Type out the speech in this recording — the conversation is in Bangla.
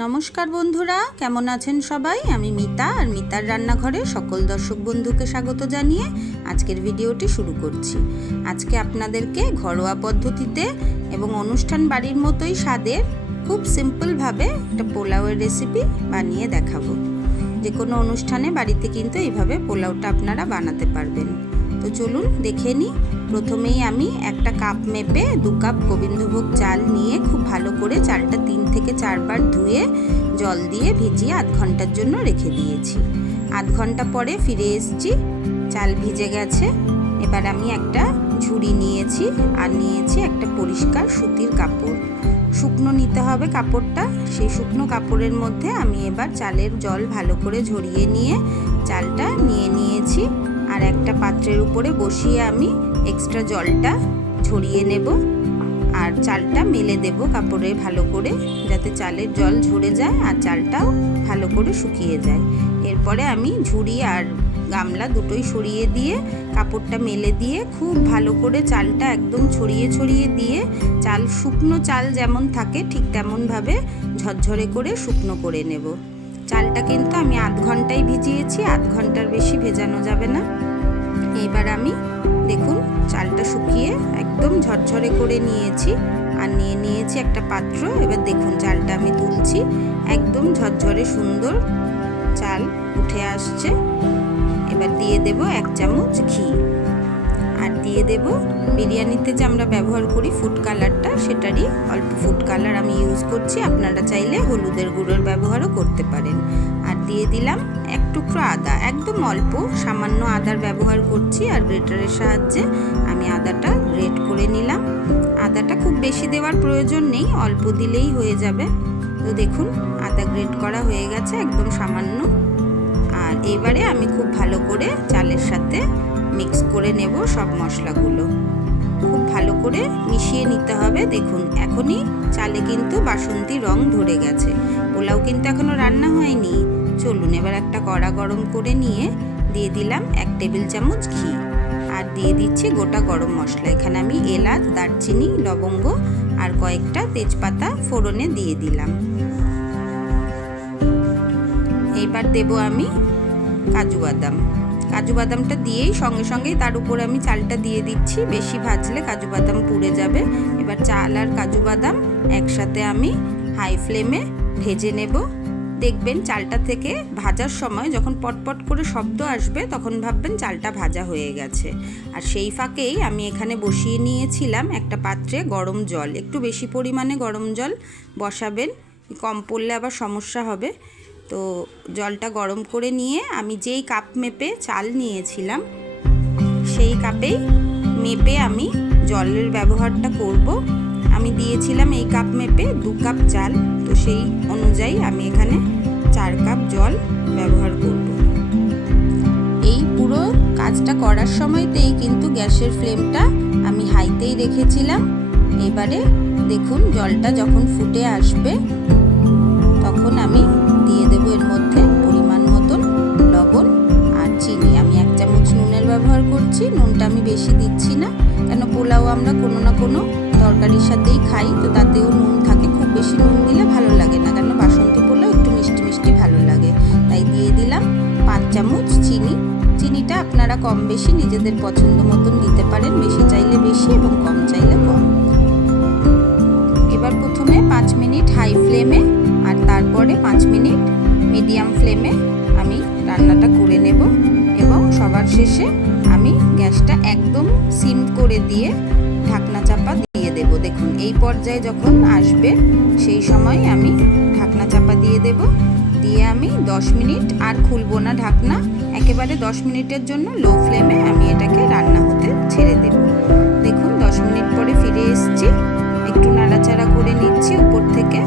নমস্কার বন্ধুরা, কেমন আছেন সবাই? আমি মিতা আর মিতার রান্নাঘরে সকল দর্শক বন্ধুকে স্বাগত জানিয়ে আজকের ভিডিওটি শুরু করছি। আজকে আপনাদেরকে ঘরোয়া পদ্ধতিতে এবং অনুষ্ঠান বাড়ির মতোই স্বাদের খুব সিম্পলভাবে একটা পোলাওয়ের রেসিপি বানিয়ে দেখাবো। যে কোনো অনুষ্ঠানে বাড়িতে কিন্তু এইভাবে পোলাওটা আপনারা বানাতে পারবেন। তো চলুন দেখে নিই। প্রথমেই আমি একটা কাপ মেপে 2 কাপ গোবিন্দভোগ চাল নিয়ে খুব ভালো করে চালটা 3 থেকে 4 বার ধুয়ে জল দিয়ে ভিজিয়ে আধ ঘন্টার জন্য রেখে দিয়েছি। আধ ঘন্টা পরে ফিরে এসেছি, চাল ভিজে গেছে। এবার আমি একটা ঝুড়ি নিয়েছি আর নিয়েছি একটা পরিষ্কার সুতির কাপড়। শুকনো নিতে হবে কাপড়টা। সেই শুকনো কাপড়ের মধ্যে আমি এবার চালের জল ভালো করে ঝরিয়ে নিয়ে চালটা নিয়ে নিয়েছি আর একটা পাত্রের উপরে বসিয়ে আমি এক্সট্রা জলটা ঝরিয়ে নেব আর চালটা মেলে দেব কাপড়ে ভালো করে, যাতে চালের জল ঝরে যায় আর চালটাও ভালো করে শুকিয়ে যায়। এরপরে আমি ঝুড়ি আর গামলা দুটোই সরিয়ে দিয়ে কাপড়টা মেলে দিয়ে খুব ভালো করে চালটা একদম ছড়িয়ে ছড়িয়ে দিয়ে চাল শুকনো চাল যেমন থাকে ঠিক তেমনভাবে ঝরঝরে করে শুকনো করে নেব। চালটা কিন্তু আমি আধ ঘন্টায় ভিজিয়েছি, আধ ঘন্টার বেশি ভেজানো যাবে না। এবার আমি দেখুন চালটা শুকিয়ে একদম ঝরঝরে করে নিয়েছি আর নিয়ে নিয়েছি একটা পাত্র। এবার দেখুন চালটা আমি তুলছি, একদম ঝরঝরে সুন্দর চাল উঠে আসছে। এবার দিয়ে দেব 1 চামচ ঘি আর দিয়ে দেব বিরিয়ানিতে যে আমরা ব্যবহার করি ফুড কালারটা, সেটারই অল্প ফুড কালার আমি ইউজ করছি। আপনারা চাইলে হলুদের গুঁড়োর ব্যবহারও করতে পারেন। আর দিয়ে দিলাম 1 টুকরো আদা, একদম অল্প সামান্য আদার ব্যবহার করছি আর গ্রেটারের সাহায্যে আমি আদাটা গ্রেট করে নিলাম। আদাটা খুব বেশি দেওয়ার প্রয়োজন নেই, অল্প দিলেই হয়ে যাবে। তো দেখুন আদা গ্রেট করা হয়ে গেছে একদম সামান্য। আর এবারে আমি খুব ভালো করে চালের সাথে মিক্স করে নেব সব মশলাগুলো, খুব ভালো করে মিশিয়ে নিতে হবে। দেখুন এখনই চালে কিন্তু বাসন্তী রং ধরে গেছে, পোলাও কিন্তু এখনো রান্না হয়নি। চলুন এবার একটা কড়া গরম করে নিয়ে দিয়ে দিলাম 1 টেবিল চামচ ঘি আর দিয়ে দিচ্ছি গোটা গরম মশলা। এখানে আমি এলাচ, দারচিনি, লবঙ্গ আর কয়েকটা তেজপাতা ফোড়নে দিয়ে দিলাম। এইবার দেব আমি কাজু বাদাম। কাজু বাদামটা দিয়েই সঙ্গে সঙ্গেই তার উপরে আমি চালটা দিয়ে দিচ্ছি, বেশি ভাজলে কাজু বাদাম পুড়ে যাবে। এবার চাল আর কাজু বাদাম একসাথে আমি হাই ফ্লেমে ভেজে নেব। দেখবেন চালটা থেকে ভাজার সময় যখন পটপট করে শব্দ আসবে তখন ভাববেন চালটা ভাজা হয়ে গেছে। আর সেই ফাঁকেই আমি এখানে বসিয়ে নিয়েছিলাম একটা পাত্রে গরম জল। একটু বেশি পরিমাণে গরম জল বসাবেন, কম পড়লে আবার সমস্যা হবে। তো জলটা গরম করে নিয়ে আমি যেই কাপ মেপে চাল নিয়েছিলাম সেই কাপেই মেপে আমি জলের ব্যবহারটা করব। আমি দিয়েছিলাম এই কাপ মেপে 2 কাপ চাল, তো সেই অনুযায়ী আমি এখানে 4 কাপ জল ব্যবহার করব। এই পুরো কাজটা করার সময়তেই কিন্তু গ্যাসের ফ্লেমটা আমি হাইতেই রেখেছিলাম। এবারে দেখুন জলটা যখন ফুটে আসবে তখন আমি দিয়ে দেবো এর মধ্যে পরিমাণ মতন লবণ আর চিনি। আমি 1 চামচ নুনের ব্যবহার করছি, নুনটা আমি বেশি দিচ্ছি না, কেন পোলাও আমরা কোনো না কোনো তরকারির সাথেই খাই, তো তাতেও নুন থাকে। খুব বেশি নুন দিলে ভালো লাগে না, কেন বাসন্তী পোলাও একটু মিষ্টি মিষ্টি ভালো লাগে। তাই দিয়ে দিলাম 5 চামচ চিনি। চিনিটা আপনারা কম বেশি নিজেদের পছন্দ মতন দিতে পারেন, বেশি চাইলে বেশি এবং কম চাইলে কম। এবার প্রথমে 5 মিনিট হাই ফ্লেমে আর তারপরে 5 মিনিট মিডিয়াম ফ্লেমে আমি রান্নাটা করে নেব এবং সবার শেষে আমি গ্যাসটা একদম সিম করে দিয়ে ঢাকনা চাপা দিয়ে দেব। দেখুন এই পর্যায়ে যখন আসবে সেই সময় আমি ঢাকনা চাপা দিয়ে দেব। দিয়ে আমি 10 মিনিট আর খুলবো না ঢাকনা, একেবারে 10 মিনিটের জন্য লো ফ্লেমে আমি এটাকে রান্না হতে ছেড়ে দেব। দেখুন 10 মিনিট পরে ফিরে এসেছি, একটু নাড়াচাড়া করে নিচ্ছি উপর থেকে